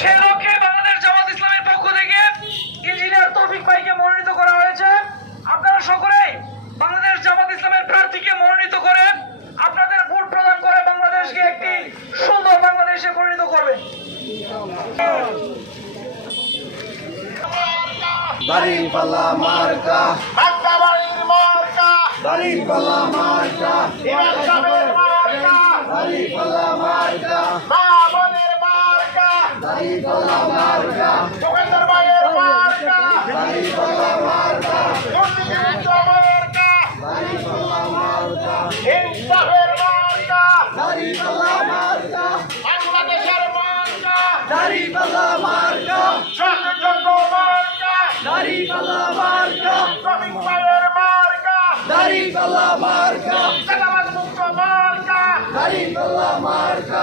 সে লক্ষ্যে বাংলাদেশ জামাত ইসলামের পক্ষ থেকে ইঞ্জিনিয়ার তৌফিক ভাইকে মনোনীত করা হয়েছে। আপনারা সকলেই বাংলাদেশ জামাত ইসলামের প্রার্থীকে মনোনীত করে আপনাদের ভোট প্রদান করে বাংলাদেশকে একটি সুন্দর বাংলাদেশে পরিণত করবেন। বাড়ি মার্কা। বাগদাবাড়ির মার্কা। বাড়ি মার্কা। ইমাম সাহেবের মার্কা। বাড়ি মার্কা মা বোনের মার্কা বাড়ি পাল্লা মার্কা যোগেন্দ্র ভাইয়ের মার্কা দুর্নীতিমুক্ত মার্কা ইনসাফের মার্কা বাংলাদেশের মার্কা শাসনযোগ্য মার্কা শ্রমিক ভাইয়ের মার্কা বাড়ি পাল্লা মার্কা চাঁদাবাজ মুক্ত মার্কা বাড়ি পাল্লা মার্কা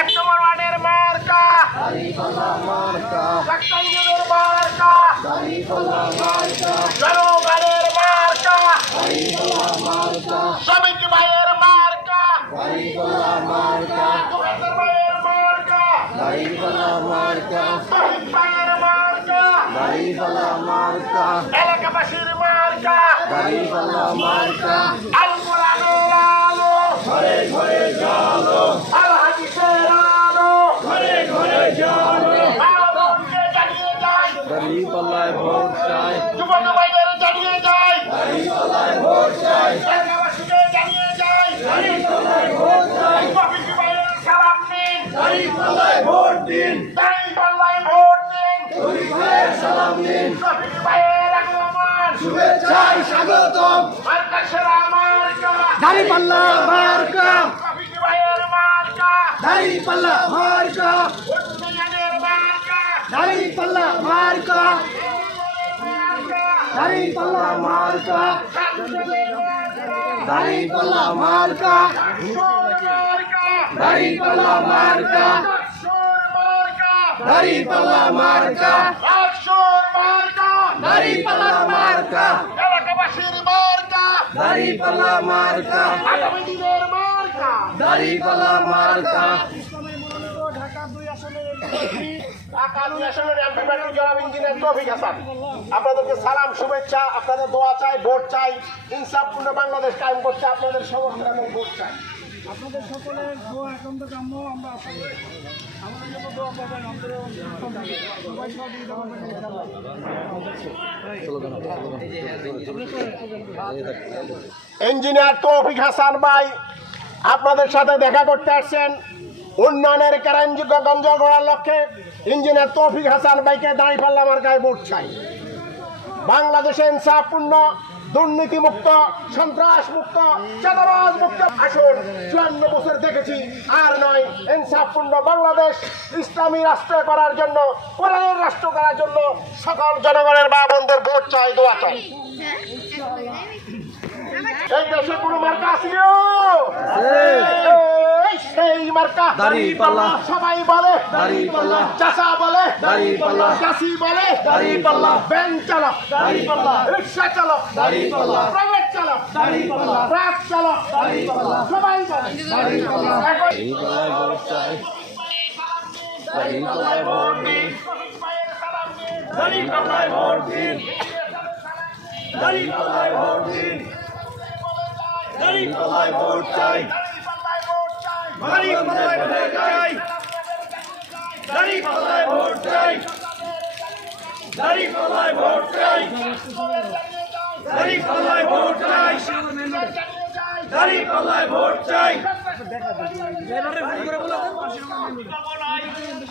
এক নম্বর ওয়ার্ডের মার্কা। পাল্লা মার্কা। জনগণের মার্কা। শ্রমিক ভাইয়ের মার্কা। ভাইয়ের মার্কা। শহীদ ভাইয়ের মার্কা। এলাকাবাসীর মার্কা। আলো ঘরে ঘরে জালো আল হাদিসের আলো ঘরে ঘরে মানবকে জানিয়ে যায় ভোট দাড়ি পাল্লা মার্কা দাড়ি পাল্লা মার্কা দাড়ি পাল্লা মার্কা দাড়ি পাল্লা মার্কা দাড়ি পাল্লা মার্কা দাড়ি পাল্লা মার্কা দাড়ি পাল্লা মার্কা দাড়ি পাল্লা মার্কা এলাকাবাসীর মার্কা দাড়ি pala মার্কা। pala মার্কা। আপনাদেরকে সালাম, শুভেচ্ছা, আপনাদের দোয়া চাই, ভোট চাই, ইনসাফপূর্ণ বাংলাদেশ কায়েম করছে আপনাদের সমর্থন এবং ভোট চাই। আপনাদের সকলের দোয়া একান্ত কাম্য আমরা আশা করি। আমাদের জন্য দোয়া পাবেন আমাদের সবাই ইঞ্জিনিয়ার তৌফিক হাসান ভাই আপনাদের সাথে দেখা করতে আসছেন। উন্নয়নের কেরাঞ্জগঞ্জ করার লক্ষ্যে ইঞ্জিনিয়ার তৌফিক হাসান ভাইকে দাঁড়িপাল্লা গায়ে ভোট চাই। বাংলাদেশে ইনসাফপূর্ণ দুর্নীতিমুক্ত সন্ত্রাস মুক্ত চাঁদাবাজ মুক্ত আসুন চুয়ান্ন বছর দেখেছি আর নয় ইনসাফপূর্ণ বাংলাদেশ ইসলামী রাষ্ট্র করার জন্য কোরআনের রাষ্ট্র করার জন্য সকল জনগণের মা বন্ধের ভোট চাই দোয়া চাই। এই দেশে কোনো মার্কা আসিল সেই মার্কা দাঁড়িপাল্লা। সবাই বলে দাঁড়িপাল্লা। চাষা বলে দাঁড়িপাল্লা। চাষি বলে দাঁড়িপাল্লা। ব্যাংক চালক দাঁড়িপাল্লা। রিক্সা চালক দাঁড়িপাল্লা। প্রাইভেট চালক দাঁড়িপাল্লা। ট্রাক চালক দাঁড়িপাল্লা। সবাই বলে দাঁড়িপাল্লা। একই- দাড়ি পাল্লায় ভোট চাই দাড়ি পাল্লায় ভোট দিন দাড়ি পাল্লায় ভোট দিন দাড়ি পাল্লায় ভোট দিন দাড়ি পাল্লায় ভোট চাই ভোট চাই। ভোট চাই। ভোট চাই। ভোট চাই। ভোট চাই।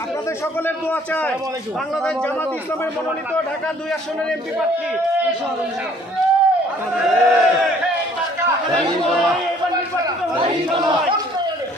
আপনাদের সকলের দোয়া চাই। বাংলাদেশ জামাত ইসলামের মনোনীত ঢাকা দুই আসনের এমপি প্রার্থী। দাড়ি পাল্লা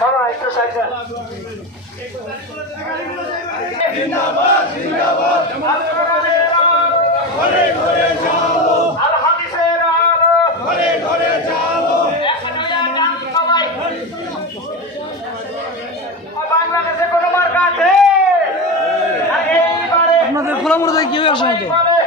বাবা একটু সাইকেল জিন্দাবাদ জিন্দাবাদ ঘরে ঘরে চালো আল হাদিসের আলো ঘরে ঘরে চালো একসাথে গান সবাই মরে যায় কেউ বলে